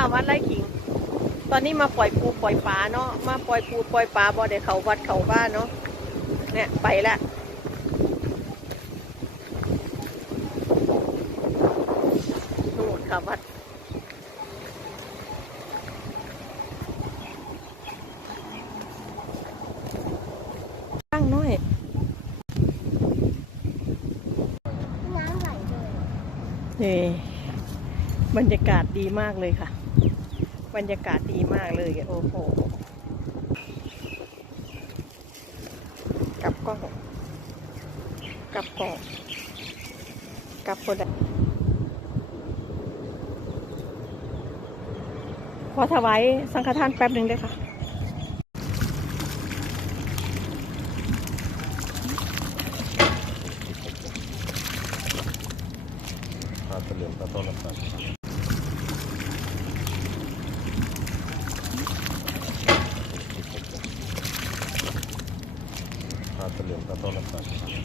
ค่ะวัดไร่ขิง ตอนนี้มาปล่อยปูปล่อยปลาเนาะมาปล่อยปูปล่อยปลาบ่ได้เขาวัดเขาบ้านเนาะเนี่ยไปละนู่นค่ะวัดตั้งน้อยน้ำไหลเลยนี่ บรรยากาศดีมากเลยค่ะ บรรยากาศดีมากเลยโอ้โหกลับกล้องกลับกล้องกลับคนละขอถวายสังฆทานแป๊บหนึ่งด้วยค่ะปลาตะเหลียงปลาต้นน้ำตลปลาตะเหลียงต้นาล